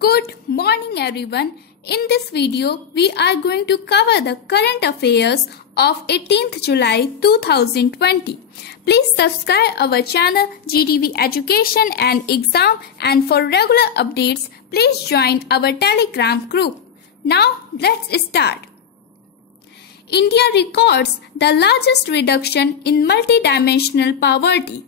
Good morning everyone. In this video, we are going to cover the current affairs of 18th July 2020. Please subscribe our channel GTV Education and Exam, and for regular updates, please join our Telegram group. Now let's start. India records the largest reduction in multidimensional poverty.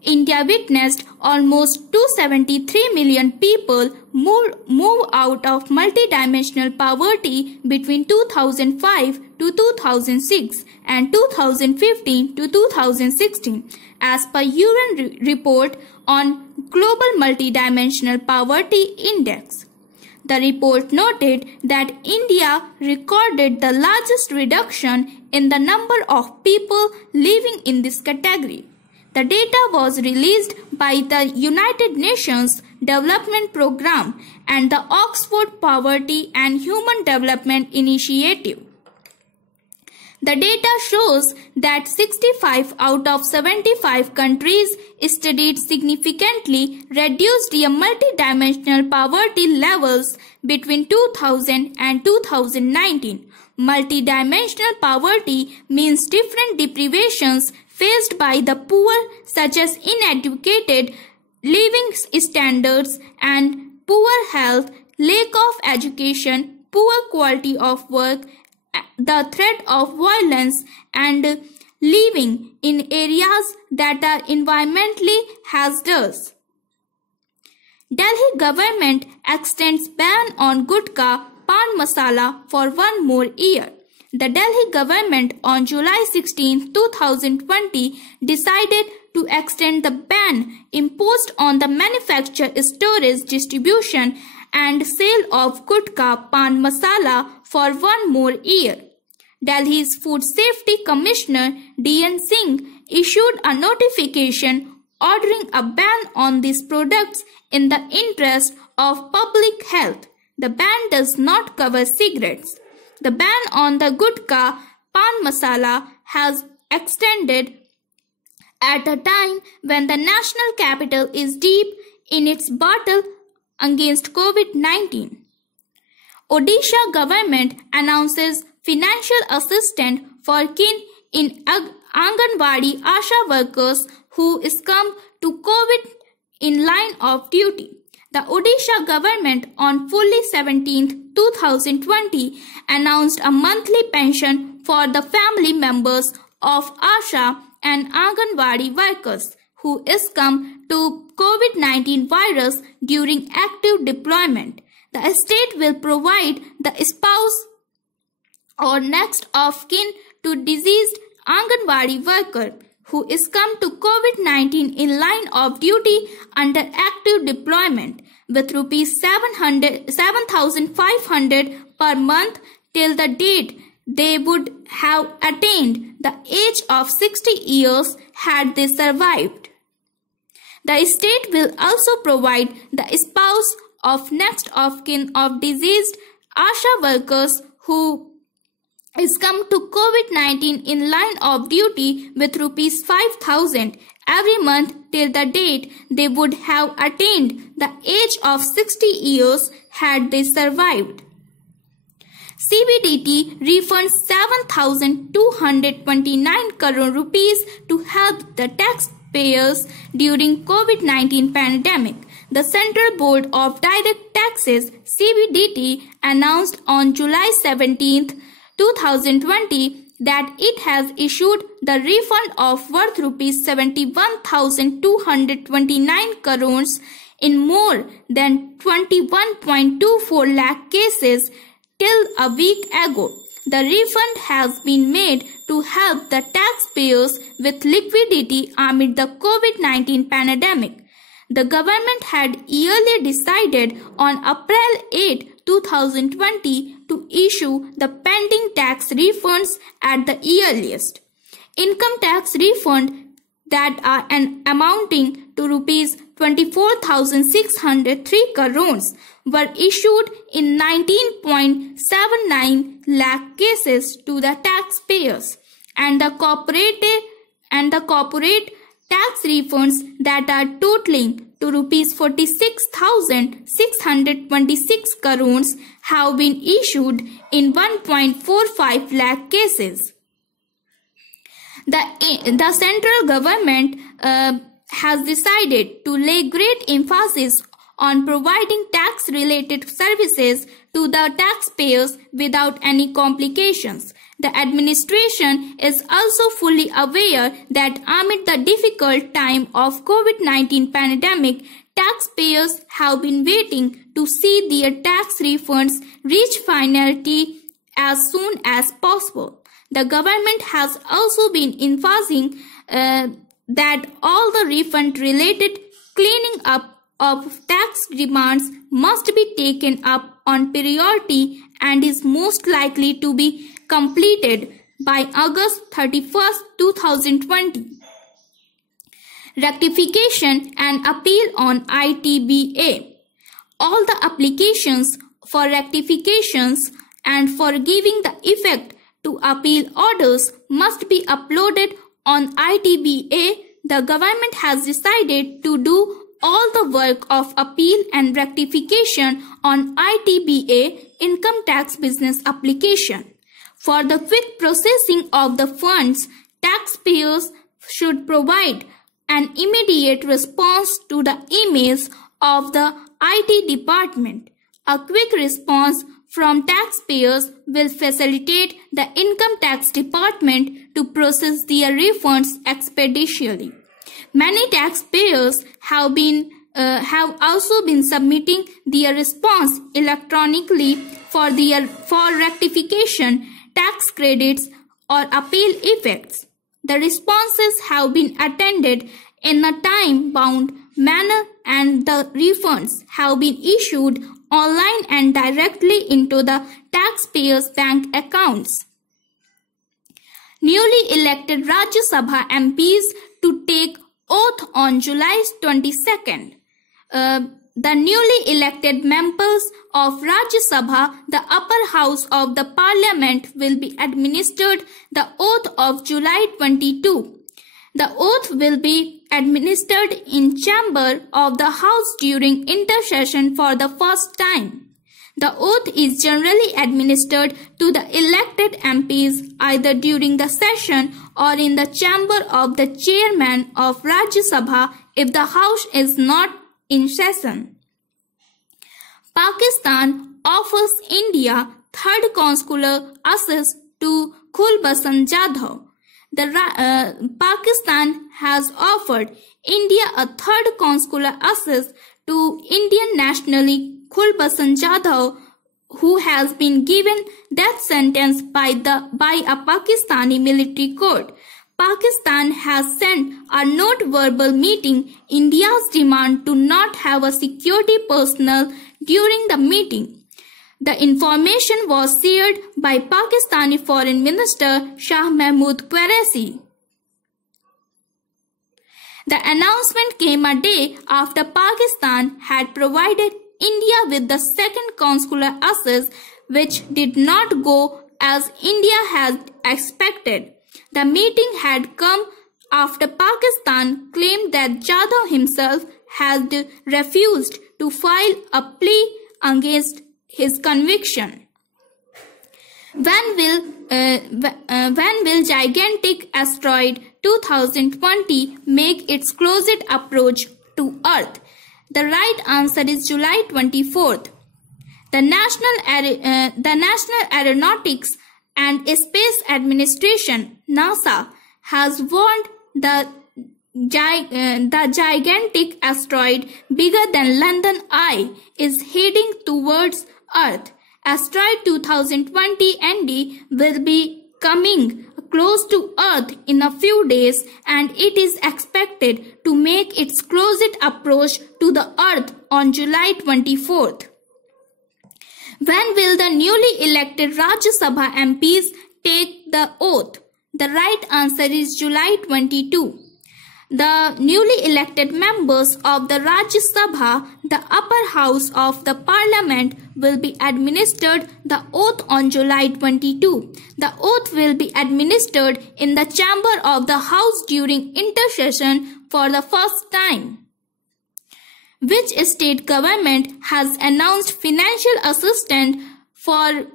India witnessed almost 273 million people move out of multidimensional poverty between 2005 to 2006 and 2015 to 2016, as per UN report on Global Multidimensional Poverty Index. The report noted that India recorded the largest reduction in the number of people living in this category. The data was released by the United Nations Development Programme and the Oxford Poverty and Human Development Initiative. The data shows that 65 out of 75 countries studied significantly reduced their multidimensional poverty levels between 2000 and 2019. Multidimensional poverty means different deprivations faced by the poor, such as inadequate living standards and poor health, lack of education, poor quality of work, the threat of violence, and living in areas that are environmentally hazardous. Delhi government extends ban on gutka, pan masala for 1 more year. The Delhi government on July 16, 2020 decided to extend the ban imposed on the manufacture, storage, distribution and sale of gutka, pan masala for 1 more year. Delhi's Food Safety Commissioner D.N. Singh issued a notification ordering a ban on these products in the interest of public health. The ban does not cover cigarettes. The ban on the gutka, pan masala has extended at a time when the national capital is deep in its battle against COVID-19. Odisha government announces financial assistance for kin in Anganwadi Asha workers who succumb to COVID in line of duty. The Odisha government on July 17, 2020 announced a monthly pension for the family members of Asha and Anganwadi workers who succumb to COVID-19 virus during active deployment. The state will provide the spouse or next of kin to deceased Anganwadi worker who succumbed to COVID-19 in line of duty under active deployment with rupees 7,500 per month till the date they would have attained the age of 60 years had they survived. The state will also provide the spouse of next of kin of deceased Asha workers who succumbed to COVID-19 in line of duty with rupees 5,000 every month till the date they would have attained the age of 60 years had they survived. CBDT refunds 7,229 crore rupees to help the taxpayers during COVID-19 pandemic. The Central Board of Direct Taxes (CBDT) announced on July 17, 2020 that it has issued the refund of worth rupees 71,229 crores in more than 21.24 lakh cases till a week ago. The refund has been made to help the taxpayers with liquidity amid the COVID-19 pandemic. The government had earlier decided on April 8, 2020 to issue the pending tax refunds at the earliest. Income tax refund that are amounting to rupees 24,603 crores were issued in 19.79 lakh cases to the taxpayers, and the corporate tax refunds that are totaling to rupees 46,626 crores have been issued in 1.45 lakh cases. The central government has decided to lay great emphasis on providing tax-related services to the taxpayers without any complications. The administration is also fully aware that amid the difficult time of COVID-19 pandemic, taxpayers have been waiting to see their tax refunds reach finality as soon as possible. The government has also been emphasizing that all the refund-related cleaning up of tax demands must be taken up on priority and is most likely to be completed by August 31, 2020. Rectification and appeal on ITBA. All the applications for rectifications and for giving the effect to appeal orders must be uploaded on ITBA. The government has decided to do all the work of appeal and rectification on ITBA income tax business application. For the quick processing of the funds, taxpayers should provide an immediate response to the emails of the IT department. A quick response from taxpayers will facilitate the income tax department to process their refunds expeditiously. Many taxpayers have also been submitting their response electronically for rectification, tax credits, or appeal effects. The responses have been attended in a time-bound manner and the refunds have been issued online and directly into the taxpayers' bank accounts. Newly elected Rajya Sabha MPs to take oath on July 22nd. The newly elected members of Rajya Sabha, the upper house of the parliament, will be administered the oath of July 22. The oath will be administered in chamber of the house during intersession for the first time. The oath is generally administered to the elected MPs either during the session or in the chamber of the chairman of Rajya Sabha if the house is not in session. Pakistan offers India third consular access to Kulbhasan Jadhav. Pakistan has offered India a third consular access to Indian nationality Kulbhasan Jadhav, who has been given death sentence by a Pakistani military court. Pakistan has sent a note verbal meeting India's demand to not have a security personnel during the meeting. The information was shared by Pakistani Foreign Minister Shah Mahmood Qureshi. The announcement came a day after Pakistan had provided India with the second consular access, which did not go as India had expected. The meeting had come after Pakistan claimed that Jadhav himself had refused to file a plea against his conviction. When will gigantic asteroid 2020 make its closest approach to Earth? The right answer is July 24th. The National Aeronautics and Space Administration (NASA) has warned the gigantic asteroid bigger than London Eye is heading towards Earth. Asteroid 2020 ND will be coming close to Earth in a few days, and it is expected to make its closest approach to the Earth on July 24th. When will the newly elected Rajya Sabha MPs take the oath? The right answer is July 22. The newly elected members of the Rajya Sabha, the upper house of the parliament, will be administered the oath on July 22. The oath will be administered in the chamber of the house during intersession for the first time? Which state government has announced financial assistance for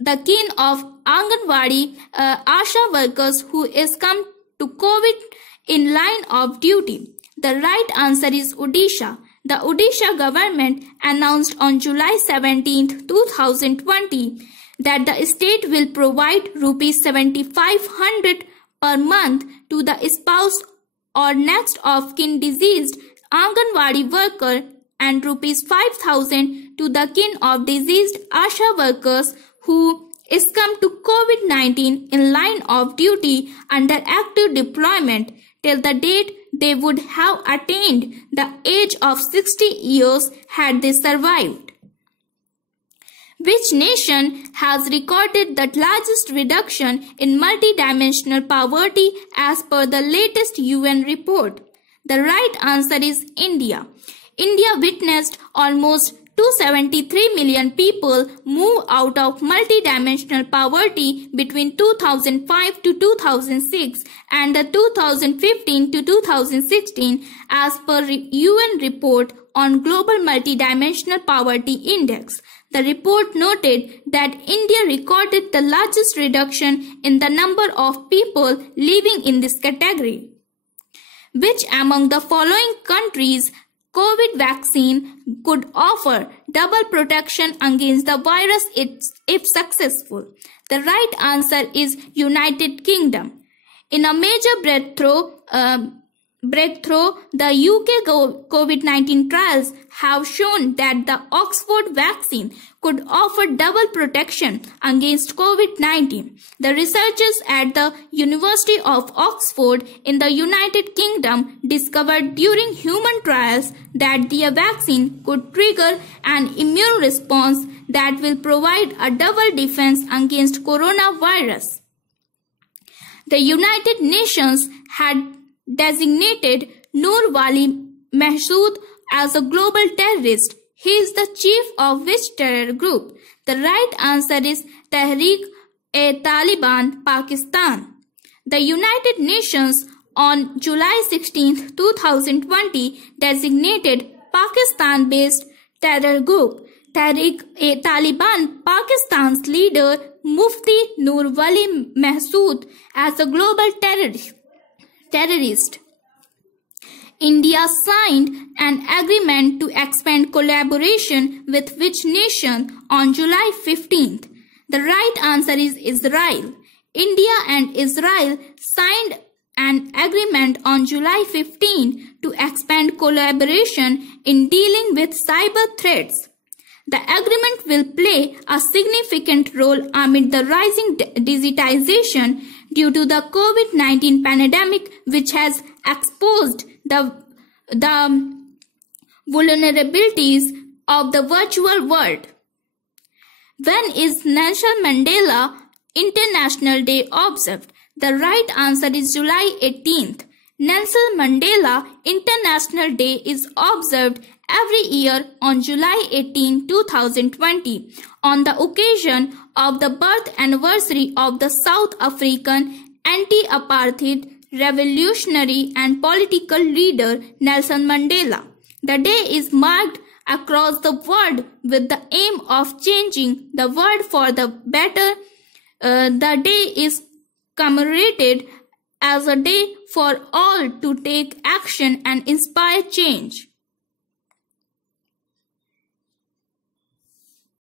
the kin of Anganwadi Asha workers who is come to COVID in line of duty? The right answer is Odisha. The Odisha government announced on July 17, 2020 that the state will provide rupees 7,500 per month to the spouse or next of kin deceased Anganwadi worker and rupees 5,000 to the kin of deceased Asha workers who is come to COVID-19 in line of duty under active deployment till the date they would have attained the age of 60 years had they survived. Which nation has recorded the largest reduction in multidimensional poverty as per the latest UN report? The right answer is India. India witnessed almost 273 million people move out of multidimensional poverty between 2005 to 2006 and the 2015 to 2016 as per UN report on Global Multidimensional Poverty Index. The report noted that India recorded the largest reduction in the number of people living in this category. Which among the following countries' COVID vaccine could offer double protection against the virus if successful? The right answer is United Kingdom. In a major breakthrough, the UK COVID-19 trials have shown that the Oxford vaccine could offer double protection against COVID-19. The researchers at the University of Oxford in the United Kingdom discovered during human trials that the vaccine could trigger an immune response that will provide a double defense against coronavirus. The United Nations had designated Noor Wali Mahsood as a global terrorist. He is the chief of which terror group? The right answer is Tehreek-e-Taliban Pakistan. The United Nations on July 16, 2020 designated Pakistan-based terror group Tehreek-e-Taliban Pakistan's leader Mufti Noor Wali Mahsood as a global terrorist. India signed an agreement to expand collaboration with which nation on July 15th? The right answer is Israel. India and Israel signed an agreement on July 15 to expand collaboration in dealing with cyber threats. The agreement will play a significant role amid the rising digitization due to the COVID-19 pandemic, which has exposed the vulnerabilities of the virtual world. When is Nelson Mandela International Day observed? The right answer is July 18th. Nelson Mandela International Day is observed every year on July 18, 2020, on the occasion of the birth anniversary of the South African anti-apartheid revolutionary and political leader Nelson Mandela. The day is marked across the world with the aim of changing the world for the better. The day is commemorated as a day for all to take action and inspire change.